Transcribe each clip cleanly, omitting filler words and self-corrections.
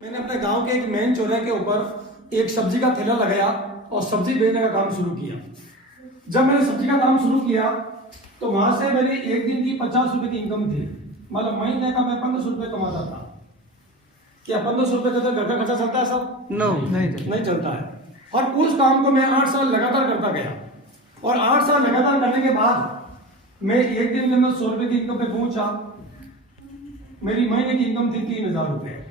मैंने अपने गांव के एक मेन चौराहे के ऊपर एक सब्जी का ठेला लगाया और सब्जी बेचने का काम शुरू किया। जब मैंने सब्जी का काम शुरू किया तो वहां से मेरी एक दिन की 50 रुपए की इनकम थी। मतलब महीने का मैं 1500 रुपए कमाता था। क्या 1500 रुपए का तो घर का खर्चा चलता है सब? नहीं चलता है। और उस काम को मैं 8 साल लगातार करता गया और 8 साल लगातार करने के बाद मैं एक दिन के अंदर 100 रुपए की इनकम पे पहुंचा। मेरी महीने की इनकम थी 3000 रुपए।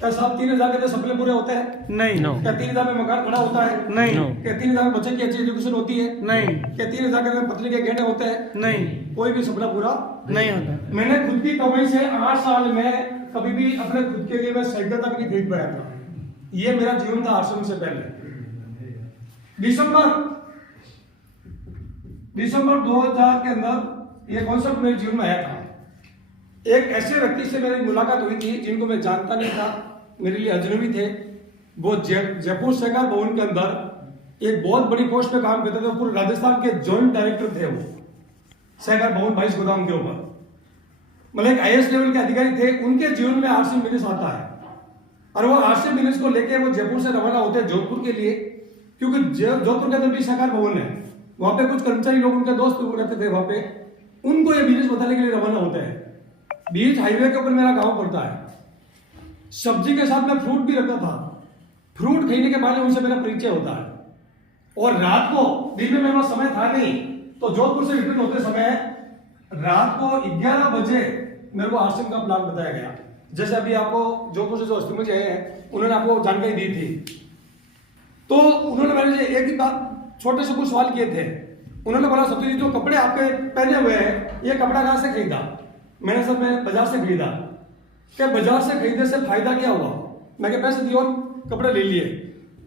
क्या साहब 3000 के तो सपने पूरे होते हैं? नहीं। क्या 3000 में मकान खड़ा होता है? नहीं। क्या 3000 में बच्चे की अच्छी एजुकेशन होती है? नहीं। क्या 3000 के अंदर पत्नी के गहने होते हैं? नहीं। कोई भी सपना पूरा नहीं होता। मैंने खुद की कमाई से 8 साल में कभी भी अपने खुद के लिए मैं साइकिल तक नहीं खरीद पाया था। ये मेरा जीवन था आश्रम से पहले। दिसंबर 2000 के अंदर ये कॉन्सेप्ट मेरे जीवन में आया था। एक ऐसे व्यक्ति से मेरी मुलाकात हुई थी जिनको मैं जानता नहीं था, मेरे लिए अजनबी थे। वो जयपुर सहकार भवन के अंदर एक बहुत बड़ी पोस्ट पे काम करते थे। पूरे राजस्थान के जॉइंट डायरेक्टर थे वो, सहकार भवन 22 गोदाम के ऊपर। मतलब एक आईएएस लेवल के अधिकारी थे। उनके जीवन में आरसी बिजनेस आता है और वो आरसी बिजनेस को लेके वो जयपुर से रवाना होते हैं जोधपुर के लिए, क्योंकि जोधपुर के अंदर भी सहकार भवन है। वहां पे कुछ कर्मचारी लोग, उनके दोस्त लोग रहते थे वहां पे, उनको ये बिजनेस बताने के लिए रवाना होते हैं। बीच हाईवे के ऊपर मेरा गांव पड़ता है। सब्जी के साथ मैं फ्रूट भी रखता था। फ्रूट खरीदने के बाद उनसे मेरा परिचय होता है। और रात को, दिन में मेरे पास समय था नहीं, तो जोधपुर से रिटर्न होते समय रात को 11 बजे मेरे को आश्रम का प्लान बताया गया। जैसे अभी आपको जोधपुर से जो अश्विन जी आए हैं उन्होंने आपको जानकारी दी थी, तो उन्होंने मेरे से एक ही बात, छोटे से कुछ सवाल किए थे। उन्होंने बोला, सत्य जी जो कपड़े आपके पहने हुए हैं ये कपड़ा कहां से खरीदा? मैंने सर मैं बाजार से खरीदा। क्या बाजार से खरीदने से फायदा क्या हुआ? मैं क्या पैसे दिए और कपड़े ले लिए।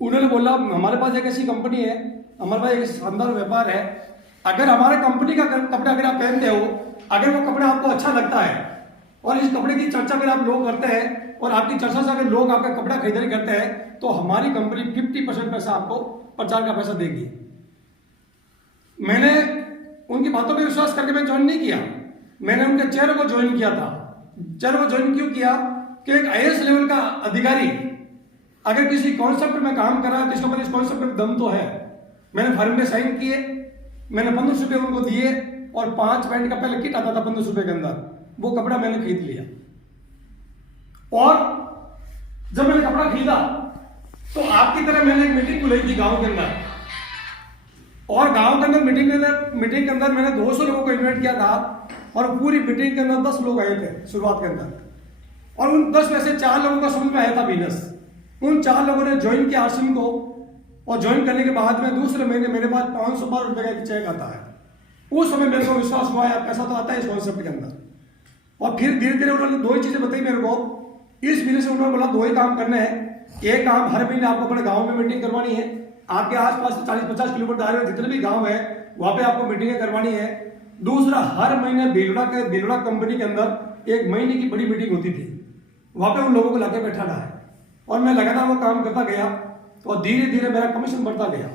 उन्होंने बोला, हमारे पास एक ऐसी कंपनी है, हमारे पास एक शानदार व्यापार है। अगर हमारे कंपनी का कपड़ा अगर आप पहनते हो, अगर वो कपड़ा आपको अच्छा लगता है और इस कपड़े की चर्चा अगर आप लोग करते हैं और आपकी चर्चा से अगर लोग आपका कपड़ा खरीदारी करते हैं, तो हमारी कंपनी 50% पैसा आपको प्रचार का पैसा देगी। मैंने उनकी बातों पर विश्वास करके मैं ज्वाइन नहीं किया। मैंने उनके चेहरे को ज्वाइन किया था। चेहरे को ज्वाइन क्यों किया? कि एक आईएएस लेवल का अधिकारी अगर किसी कॉन्सेप्ट में काम कर रहा है तो इसके ऊपर इस कॉन्सेप्ट में दम तो है। मैंने फॉर्म में साइन किए, मैंने 1500 रुपये उनको दिए और 5 पैंट का पहले किट आता था 1500 रुपये के अंदर, वो कपड़ा मैंने खरीद लिया। और जब मैंने कपड़ा खरीदा तो आपकी तरह मैंने एक मीटिंग बुलाई थी गांव के अंदर, और गांव के अंदर मीटिंग के अंदर मैंने 200 लोगों को इन्वाइट किया था और पूरी मीटिंग के अंदर 10 लोग आए थे शुरुआत के अंदर, और उन 10 में से 4 लोगों का समझ में आया था बिजनेस। उन 4 लोगों ने ज्वाइन किया आश्रम को, और ज्वाइन करने के बाद में दूसरे महीने मेरे पास 512 रुपए का एक चेक आता है। उस समय मेरे को विश्वास हुआ यार पैसा तो आता है इस कॉन्सेप्ट के अंदर। और फिर धीरे धीरे उन्होंने 2 ही चीजें बताई मेरे को इस बिजनेस में। उन्होंने बोला 2 ही काम करने हैं। एक काम, हर महीने आपको अपने गाँव में मीटिंग करवानी है। आपके आसपास 40-50 किलोमीटर दायरे में जितने भी गाँव है वहां पे आपको मीटिंगें करवानी है। दूसरा, हर महीने बेलुड़ा कंपनी के अंदर एक महीने की बड़ी मीटिंग होती थी, वहां पे उन लोगों को लाके बैठाना है। और मैं लगातार वो काम करता गया और धीरे धीरे मेरा कमीशन बढ़ता गया।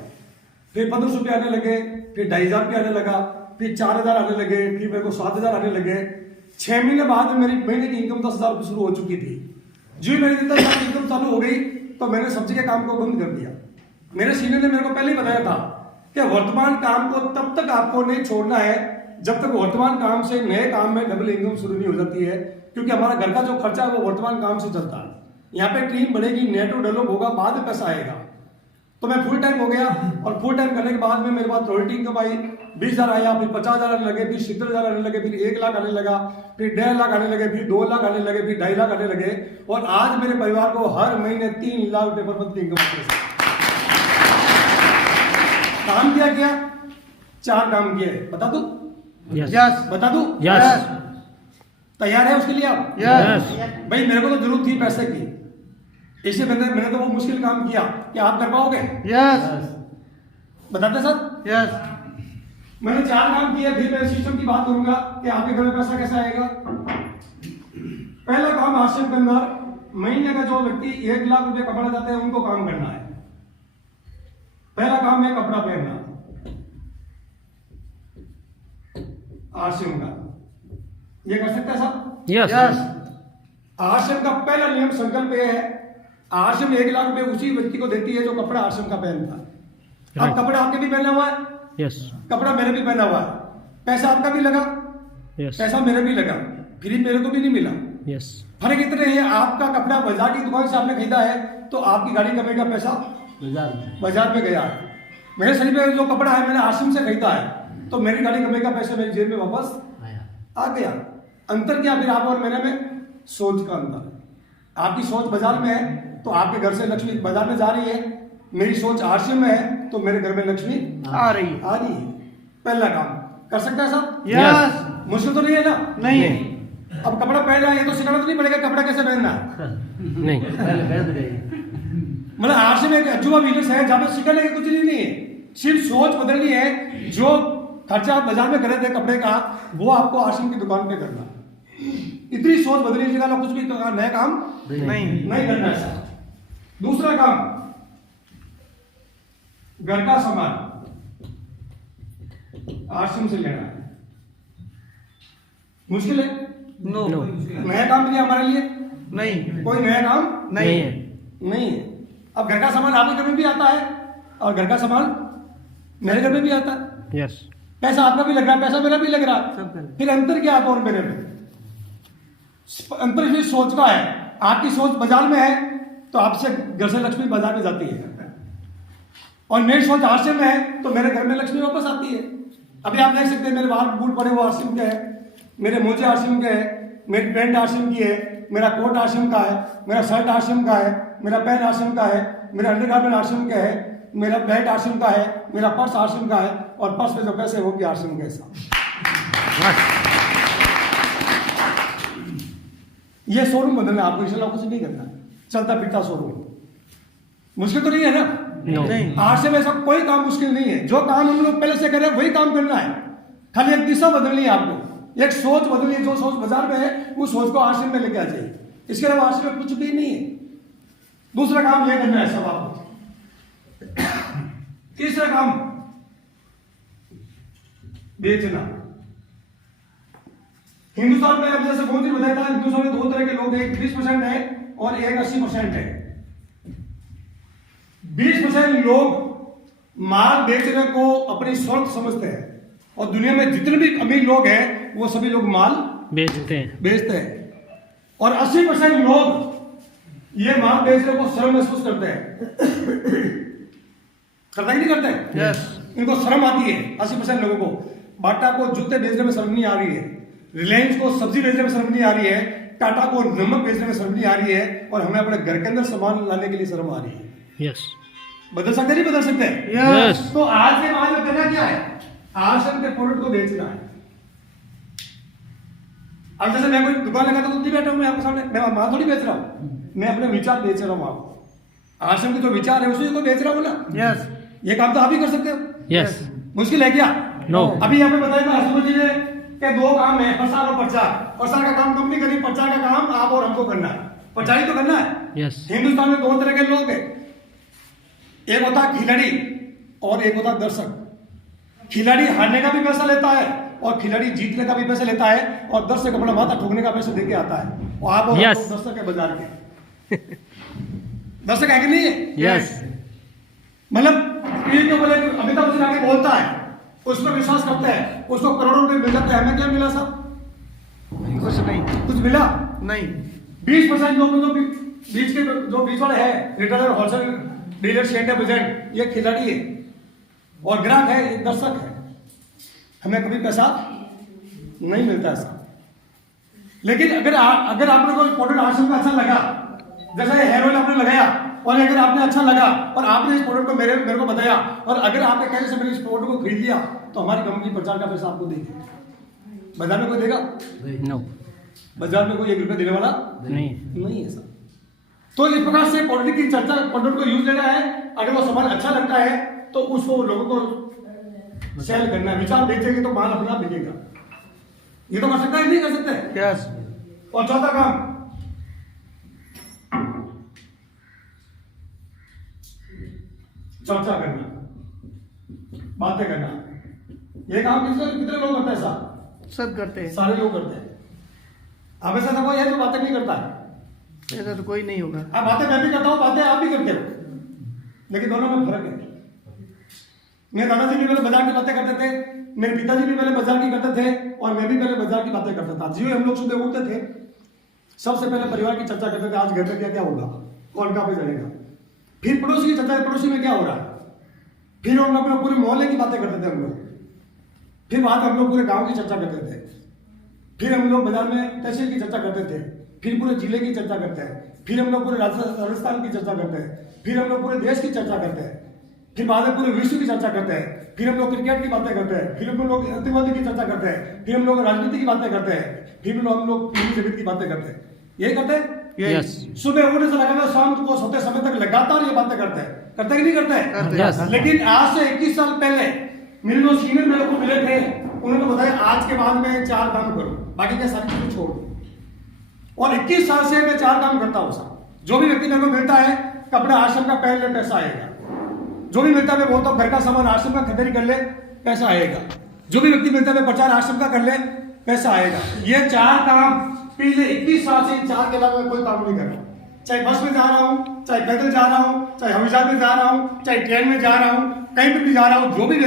फिर 1500 रुपये आने लगे, फिर 2500 रुपये आने लगा, फिर 4000 आने लगे, फिर मेरे को 7000 आने लगे। 6 महीने बाद में मेरी महीने की इनकम 10,000 रुपये शुरू हो चुकी थी। जो मेरी 10,000 की इनकम चालू हो गई तो मैंने सब्जी के काम को बंद कर दिया। मेरे सीनियर ने मेरे को पहले ही बताया था कि वर्तमान काम को तब तक आपको नहीं छोड़ना है जब तक वर्तमान काम से नए काम में डबल इनकम शुरू नहीं हो जाती है, क्योंकि हमारा घर का जो खर्चा है वो वर्तमान काम से चलता है। यहाँ पे टीम बढ़ेगी, नेटो डेवलप होगा, बाद में पैसा आएगा। तो मैं फुल टाइम हो गया और फुल टाइम करने के बाद में मेरे पास रॉयल्टी इनकम आई। 20,000 आया, फिर 50,000 आने लगे, फिर 70,000 आने लगे, फिर 1 लाख आने लगा, फिर 1.5 लाख आने लगे, फिर 2 लाख आने लगे, फिर 2.5 लाख आने लगे, और आज मेरे परिवार को हर महीने 3 लाख रुपए पर मंथ इनकम आती है। काम किया क्या? 4 काम किए। बता दू? यस। बता दू? यस। तैयार है उसके लिए आप? यस। भाई मेरे को तो जरूरत थी पैसे की, इसलिए मैंने तो वो मुश्किल काम किया। क्या आप कर पाओगे? यस। बताते सर? यस। मैंने 4 काम किए। फिर मैं सिस्टम की बात करूंगा कि आपके घर में पैसा कैसे आएगा। पहला काम, आश्रम के अंदर महीने का जो व्यक्ति 1 लाख रुपए कपड़ा जाते हैं उनको काम करना है। पहला काम है कपड़ा पहनना आश्रम का। ये कर सकते हैं साहब? यस। आश्रम का पहला नियम संकल्प यह है, आश्रम 1 लाख रुपए उसी व्यक्ति को देती है जो कपड़ा आश्रम का पहनता है। अब Right. कपड़ा आपने भी पहना हुआ है, यस कपड़ा मैंने भी पहना हुआ है, पैसा आपका भी लगा, यस पैसा मेरे भी लगा, फ्री मेरे को भी नहीं मिला। यस फर्क इतना ही है, आपका कपड़ा बाजार की दुकान से आपने खरीदा है तो आपकी गाड़ी कमाई का पैसा बाजार में गया है। मेरे शरीर में जो कपड़ा है मैंने आश्रम से खरीदा है तो मेरी गाड़ी कमाई का पैसा मेरी जेब में वापस आ गया। अंतर क्या फिर आप और मेरे में? सोच का अंतर है। आपकी सोच बाजार में है तो आपके घर से लक्ष्मी बाजार में जा रही है, मेरी सोच आश्रम में है तो मेरे घर में लक्ष्मी आ रही है। आ रही है। पहला काम कर सकता है साहब? यस मुश्किल तो नहीं है ना? नहीं अब कपड़ा पहन रहा है ये तो सिखाना तो नहीं पड़ेगा कपड़ा कैसे पहनना है। नहीं मतलब आश्रम एक अजूबा बिजनेस है जहां पे सीखने की कुछ नहीं है, सिर्फ सोच बदलनी है। जो खर्चा आप बाजार में कर रहे थे कपड़े का वो आपको आश्रम की दुकान पे करना। इतनी सोच बदलनी चाहिए, कुछ भी नया काम नहीं करना है। दूसरा काम, घर का सामान आश्रम से लेना है। मुश्किल है? नो नया काम नहीं हमारे लिए, नहीं कोई नया काम नहीं है नहीं है। अब घर का सामान आपके घर में भी आता है और घर का सामान मेरे घर में भी आता है। यस पैसा आपका भी लग रहा है, पैसा मेरा भी लग रहा है। सब कर फिर अंतर क्या आप और मेरे में? अंतर इस सोच का है। आपकी सोच बाजार में है तो आपसे घर से लक्ष्मी बाजार में जाती है और मेरी सोच आश्रम में है तो मेरे घर में लक्ष्मी वापस आती है। अभी आप देख सकते हैं मेरे बाहर बूट पड़े वो आश्रम के हैं, मेरे मोजे आश्रम के हैं, मेरी पैंट आश्रम की है, मेरा कोट आश्रम का है, मेरा शर्ट आश्रम का है, मेरा पैंट आश्रम का है, मेरा अंडरगारमेंट आश्रम का है, मेरा बैग आश्रम का है, मेरा पर्स आश्रम का है और पर्स में जो पैसे वो भी आश्रम के साथ। ये शोरूम बदलना आपको, इसलिए कुछ नहीं करना, चलता फिरता शोरूम। मुश्किल तो नहीं है ना? नहीं आश्रम में ऐसा कोई काम मुश्किल नहीं है। जो काम हम लोग पहले से कर रहे हैं वही काम करना है, खाली एक दिशा बदलनी है आपको, एक सोच बदलनी है। जो सोच बाजार में है उस सोच को आश्रम में लेके आ जाइए, इसके अलावा आश्रम में कुछ भी नहीं है। दूसरा काम यह करना है सब आपको। तीसरा काम बेचना। हिंदुस्तान में अब जैसे मोदी बताया था, हिंदुस्तान में 2 तरह के लोग हैं, एक 20% है और एक 80% है। 20% लोग माल बेचने को अपनी स्वार्थ समझते हैं और दुनिया में जितने भी अमीर लोग हैं वो सभी लोग माल बेचते हैं और 80% लोग ये माल बेचने को शर्म महसूस करते हैं। करता ही नहीं करते? यस इनको शर्म आती है 80% लोगों को। बाटा को जूते बेचने में शर्म नहीं आ रही है, रिलायंस को सब्जी बेचने में शर्म नहीं आ रही है, टाटा को नमक बेचने में शर्म नहीं आ रही है और हमें अपने घर के अंदर सामान लाने के लिए शर्म आ रही है। यस बदल सकते नहीं बदल सकते? यस तो आज के बाद में करना क्या है? आश्रम के प्रोडक्ट को बेचना है। अब जैसे मैं कोई दुकान लगाता हूं तो बैठा हूं मैं आपके सामने, मैं माल थोड़ी बेच रहा हूं, मैं अपने विचार बेच रहा हूं आपको। आश्रम के जो विचार है उसी को बेच रहा हूं ना। यस ये काम तो आप ही कर सकते हो। यस मुश्किल है क्या? नो अभी यहाँ पे बताया था आशुतोष जी ने कि 2 काम है, प्रसार और प्रचार। प्रसार का काम कंपनी करी, प्रचार का काम आप और हमको करना है। प्रचार ही तो करना है। यस हिंदुस्तान में 2 तरह के लोग हैं, एक होता है खिलाड़ी और एक होता है दर्शक। खिलाड़ी हारने का भी पैसा लेता है और खिलाड़ी जीतने का भी पैसा लेता है और दर्शक अपना माथा ठोकने का पैसा देके आता है। और आप और Yes. दर्शक है बाजार के। दर्शक है कि नहीं है? यस मतलब ये जो बोले अमिताभ बच्चन आके बोलता है उस पर विश्वास करते हैं, उसको करोड़ों रुपए मिल जाते हैं। हमें क्या मिला साहब? कुछ नहीं कुछ मिला नहीं 20% लोग जो बीच के जो बीच वाले है, retailer, wholesale dealer, share agent, ये खिलाड़ी है और ग्राहक है, एक दर्शक है। हमें कभी पैसा नहीं मिलता ऐसा। लेकिन अगर आपने कोई प्रोडक्ट आश्रम का अच्छा लगा, जैसे हेयर ऑयल आपने लगाया और अगर आपने अच्छा लगा और आपने इस प्रोडक्ट को मेरे को बताया और अगर आपके कहने से मैंने इस प्रोडक्ट को खरीद लिया तो हमारी कंपनी प्रचार का पैसा आपको देगी। बाजार में कोई देगा? नो बाजार में कोई 1 रुपया देने वाला नहीं है सर। तो इस प्रकार से प्रोडक्ट की चर्चा, प्रोडक्ट को यूज लेना है। अगर वो सामान अच्छा लगता है तो उसको लोगों को सेल करना है। विचार बेचेंगे तो माल अपना बिकेगा। ये तो कर सकता है, नहीं कर सकते? यस और चौथा काम चर्चा करना, बातें करना। ये काम कितने लोग करते हैं साहब? सब करते हैं सारे लोग करते हैं। अब ऐसा कोई है जो बातें नहीं करता है? ऐसा तो कोई नहीं होगा। अब बातें मैं भी करता हूँ, बातें आप भी करते हो, लेकिन दोनों में फर्क है। मेरे दादाजी भी पहले बाजार की बातें करते थे, मेरे पिताजी भी पहले बाजार की करते थे, और मैं भी पहले बाजार की बातें करता था। जियो हम लोग सुबह उठते थे, सबसे पहले परिवार की चर्चा करते थे, आज घर में क्या क्या होगा, कौन कहाँ पे चलेगा। फिर पड़ोसी की चर्चा, पड़ोसी में क्या हो रहा है। फिर हम लोग पूरे मोहल्ले की बातें करते थे हम लोग। फिर बाद हम लोग पूरे गांव की चर्चा करते थे। फिर हम लोग बाजार में तहसील की चर्चा करते थे। फिर पूरे जिले की चर्चा करते हैं। फिर हम लोग पूरे राजस्थान की चर्चा करते हैं। फिर हम लोग पूरे देश की चर्चा करते हैं। फिर बाद में पूरे विश्व की चर्चा करते हैं। फिर हम लोग क्रिकेट की बातें करते हैं। फिर हम लोग आतंकवादी की चर्चा करते हैं। फिर हम लोग राजनीति की बातें करते हैं। फिर हम लोग फिल्मी जगत की बातें करते हैं। यही करते हैं। Yes. सुबह उठने से लगाकर शाम को सोते समय तक लगातार ये बातें करते हैं। करते कि नहीं करते हैं? Yes. लेकिन आज से 21 साल पहले मेरे जो सीनियर मेरे को मिले थे, उन्होंने बताया आज के बाद मैं 4 काम करूं, बाकी के सारी चीजें छोड़ दूं। और 21 साल से मैं 4 काम करता हूं साहब। जो भी व्यक्ति मेरे को मिलता है, कपड़ा आश्रम का पहन ले, पैसा आएगा। जो भी मिलता है मैं बोलता हूँ घर का सामान आश्रम का खरीदारी कर ले, पैसा आएगा। जो भी व्यक्ति मिलता है मैं प्रचार आश्रम का कर ले, पैसा आएगा। ये 4 काम पिछले 21 साल से, इन 4 के अलावा मैं कोई काम नहीं कर रहा हूं। चाहे बस में जा रहा हूं, चाहे पैदल जा रहा हूं, चाहे हवाई जहाज में जा रहा हूं, चाहे ट्रेन में जा रहा हूं, कहीं पर भी जा रहा हूं, जो भी